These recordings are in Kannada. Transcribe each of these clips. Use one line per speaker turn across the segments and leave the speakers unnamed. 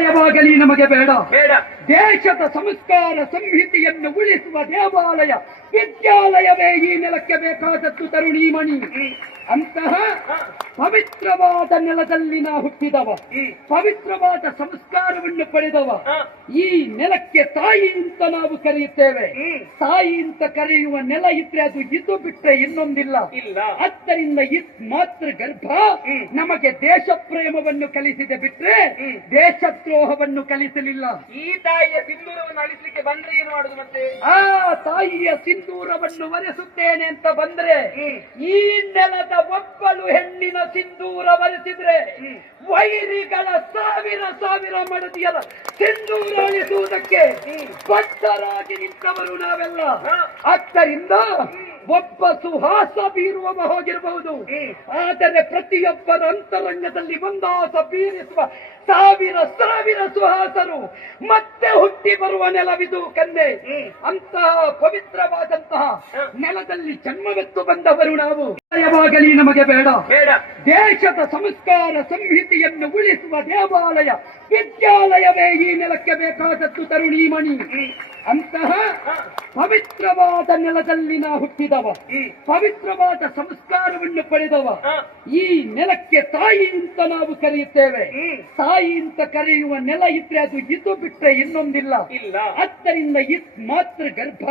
ಭಯವಾಗಲಿ ನಮಗೆ ಬೇಡ.
ಬೇಡ.
ದೇಶದ ಸಂಸ್ಕಾರ ಸಂಹಿತೆಯನ್ನು ಉಳಿಸುವ ದೇವಾಲಯ ವಿದ್ಯಾಲಯವೇ ಈ ನೆಲಕ್ಕೆ ಬೇಕಾದದ್ದು ತರುಣೀಮಣಿ. ಅಂತಹ ಪವಿತ್ರವಾದ ನೆಲದಲ್ಲಿ ನಾ ಹುಟ್ಟಿದವ. ಪವಿತ್ರವಾದ ಸಂಸ್ಕಾರವನ್ನು ಪಡೆದವ. ಈ ನೆಲಕ್ಕೆ ತಾಯಿ ಅಂತ ನಾವು ಕರೆಯುತ್ತೇವೆ. ತಾಯಿ ಅಂತ ಕರೆಯುವ ನೆಲ ಇದ್ರೆ ಅದು ಇದು ಬಿಟ್ಟರೆ ಇನ್ನೊಂದಿಲ್ಲ. ಆದ್ದರಿಂದ ಇತ್ ಮಾತ್ರ ಗರ್ಭ. ನಮಗೆ ದೇಶ ಪ್ರೇಮವನ್ನು ಕಲಿಸಿದೆ ಬಿಟ್ರೆ ದೇಶದ್ರೋಹವನ್ನು ಕಲಿಸಲಿಲ್ಲ.
ಈ ತಾಯಿಯ ಸಿಂಧೂರವನ್ನು ಅಳಿಸಲಿಕ್ಕೆ ಬಂದ್ರೆ ಏನು ಮಾಡುದು ಮತ್ತೆ?
ಆ ತಾಯಿಯ ಸಿಂಧೂರವನ್ನು ಒರೆಸುತ್ತೇನೆ ಅಂತ ಬಂದ್ರೆ ಈ ನೆಲದ ಒಬ್ಬಲು ಹೆಣ್ಣಿನ ಸಿಂಧೂರ
ಬರೆಸಿದ್ರೆ.
ವೈರಿಗಳ ಸಾವಿರ ಸಾವಿರ ಮಡದಿಯಲ್ಲ ತಿಂದು ಅಳಿಸುವುದಕ್ಕೆ ಬದ್ಧರಾಗಿ ನಿಂತವರು ನಾವೆಲ್ಲ. ಆದ್ದರಿಂದ ಒಬ್ಬ ಸುಹಾಸ ಬೀರುವವ ಹೋಗಿರಬಹುದು ಆದರೆ ಪ್ರತಿಯೊಬ್ಬರ ಅಂತರಂಗದಲ್ಲಿ ಒಂದಾಸ ಬೀರಿಸುವ ಸಾವಿರ ಸಾವಿರ ಸುಹಾಸರು ಮತ್ತೆ ಹುಟ್ಟಿ ಬರುವ ನೆಲವಿದು ಕನ್ನೆ. ಅಂತಹ ಪವಿತ್ರವಾದಂತಹ ನೆಲದಲ್ಲಿ ಜನ್ಮವೆತ್ತು ಬಂದವರು ನಾವು. ನಮಗೆ ಬೇಡ.
ಬೇಡ.
ದೇಶದ ಸಂಸ್ಕಾರ ಸಂಹಿತೆಯನ್ನು ಉಳಿಸುವ ದೇವಾಲಯ ವಿದ್ಯಾಲಯವೇ ಈ ನೆಲಕ್ಕೆ ಬೇಕಾದದ್ದು ತರುಣೀಮಣಿ. ಅಂತಹ ಪವಿತ್ರವಾದ ನೆಲದಲ್ಲಿ ನಾ ಹುಟ್ಟಿದವ. ಪವಿತ್ರವಾದ ಸಂಸ್ಕಾರವನ್ನು ಪಡೆದವ. ಈ ನೆಲಕ್ಕೆ ತಾಯಿ ಅಂತ ನಾವು ಕರೆಯುತ್ತೇವೆ. ತಾಯಿ ಅಂತ ಕರೆಯುವ ನೆಲ ಇದ್ರೆ ಅದು ಇದು ಬಿಟ್ಟರೆ ಇನ್ನೊಂದಿಲ್ಲ.
ಇಲ್ಲ.
ಆದ್ದರಿಂದ ಇತ್ ಮಾತ್ರ ಗರ್ಭ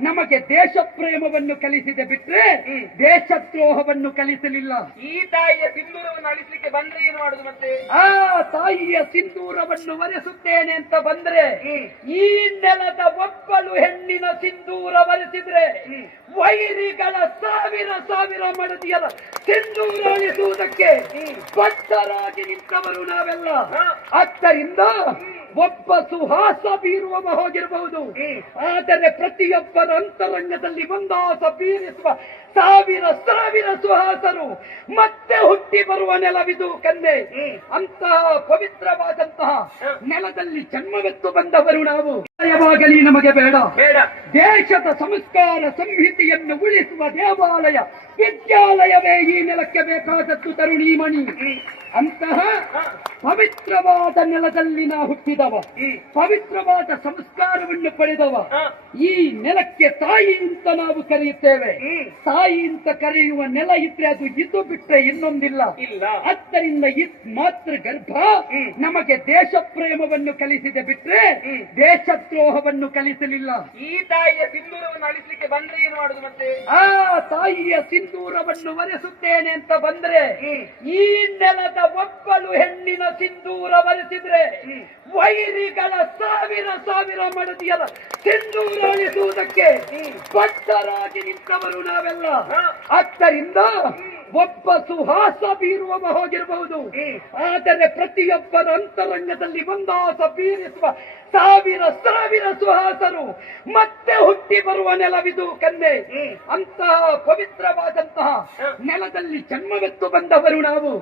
ನಮಗೆ ದೇಶ ಪ್ರೇಮವನ್ನು ಕಲಿಸಿದೆ ಬಿಟ್ರೆ ದೇಶದ್ರೋಹವನ್ನು ಕಲಿಸಲಿಲ್ಲ.
ಈ ತಾಯಿಯ ಸಿಂಧೂರವನ್ನು ಅಳಿಸಲಿಕ್ಕೆ ಬಂದ್ರೆ ಏನು ಮಾಡುದು ಮತ್ತೆ?
ಆ ತಾಯಿಯ ಸಿಂಧೂರವನ್ನು ಒರೆಸುತ್ತೇನೆ ಅಂತ ಬಂದ್ರೆ ಈ ನೆಲದ ಒಬ್ಬಳು ಹೆಣ್ಣಿನ ಸಿಂಧೂರ
ಒರೆಸಿದ್ರೆ
ವೈರಿಗಳ ಸಾವಿರ ಸಾವಿರ ಮಡದಿಯರ ಸಿಂಧೂರ ಅಳಿಸುವುದಕ್ಕೆ ಬದ್ಧರಾಗಿ ನಿಂತವರು ನಾವೆಲ್ಲ.
ಅತ್ತರಿಂದ
ಆದ್ದರಿಂದ ಒಬ್ಬ ಸುಹಾಸ ಬೀರುವವ ಹೋಗಿರಬಹುದು ಆದರೆ ಪ್ರತಿಯೊಬ್ಬರ ಅಂತರಂಗದಲ್ಲಿ ಒಂದಾಸ ಬೀರಿಸುವ ಸಾವಿರ ಸಾವಿರ ಸುಹಾಸರು ಮತ್ತೆ ಹುಟ್ಟಿ ಬರುವ ನೆಲವಿದು
ಕಂದೆ.
ಅಂತಹ ಪವಿತ್ರವಾದಂತಹ ನೆಲದಲ್ಲಿ ಜನ್ಮವೆತ್ತು ಬಂದವರು ನಾವು. ಭಯವಾಗಲಿ ನಮಗೆ ಬೇಡ.
ಬೇಡ.
ದೇಶದ ಸಂಸ್ಕಾರ ಸಂಹಿತೆಯನ್ನು ಉಳಿಸುವ ದೇವಾಲಯ ವಿದ್ಯಾಲಯವೇ ಈ ನೆಲಕ್ಕೆ ಬೇಕಾದದ್ದು ತರುಣೀಮಣಿ. ಅಂತಹ ಪವಿತ್ರವಾದ ನೆಲದಲ್ಲಿ ನಾ ಹುಟ್ಟಿದವ. ಪವಿತ್ರವಾದ ಸಂಸ್ಕಾರವನ್ನು ಪಡೆದವ. ಈ ನೆಲಕ್ಕೆ ತಾಯಿ ಅಂತ ನಾವು ಕರೆಯುತ್ತೇವೆ. ತಾಯಿ ಅಂತ ಕರೆಯುವ ನೆಲ ಇದ್ರೆ ಅದು ಇದು ಬಿಟ್ಟರೆ ಇನ್ನೊಂದಿಲ್ಲ. ಆದ್ದರಿಂದ ಇತ್ ಮಾತ್ರ ಗರ್ಭ ನಮಗೆ ದೇಶ ಪ್ರೇಮವನ್ನು ಕಲಿಸಿದೆ ಬಿಟ್ರೆ ದೇಶದ್ರೋಹವನ್ನು ಕಲಿಸಲಿಲ್ಲ.
ಈ ತಾಯಿಯ ಸಿಂಧೂರವನ್ನು ಅಳಿಸಲಿಕ್ಕೆ ಬಂದ್ರೆ ಏನು ಮಾಡುದು ಮತ್ತೆ?
ಆ ತಾಯಿಯ ಸಿಂಧೂರವನ್ನು ಒರೆಸುತ್ತೇನೆ ಅಂತ ಬಂದ್ರೆ ಈ ನೆಲದ ಒಬ್ಬಳು ಹೆಣ್ಣಿನ ಸಿಂಧೂರ
ಬರೆಸಿದ್ರೆ
ವೈರಿಗಳ ಸಾವಿರ ಸಾವಿರ ಮಡದಿಯರ ಸಿಂಧೂರ ಅಳಿಸುವುದಕ್ಕೆ ಬದ್ಧರಾಗಿ ನಿಂತವರು ನಾವೆಲ್ಲ. ಆದ್ದರಿಂದ ಒಬ್ಬ ಸುಹಾಸ ಬೀರುವವ ಹೋಗಿರಬಹುದು. ಆದರೆ ಪ್ರತಿಯೊಬ್ಬರ ಅಂತರಂಗದಲ್ಲಿ ಒಂದಾಸ ಬೀರಿಸುವ ಸಾವಿರ ಸಾವಿರ ಸುಹಾಸರು ಮತ್ತೆ ಹುಟ್ಟಿ ಬರುವ ನೆಲವಿದು
ಕಂದೆ.
ಅಂತಹ ಪವಿತ್ರವಾದಂತಹ. ನೆಲದಲ್ಲಿ ಜನ್ಮವೆತ್ತು ಬಂದವರು ನಾವು.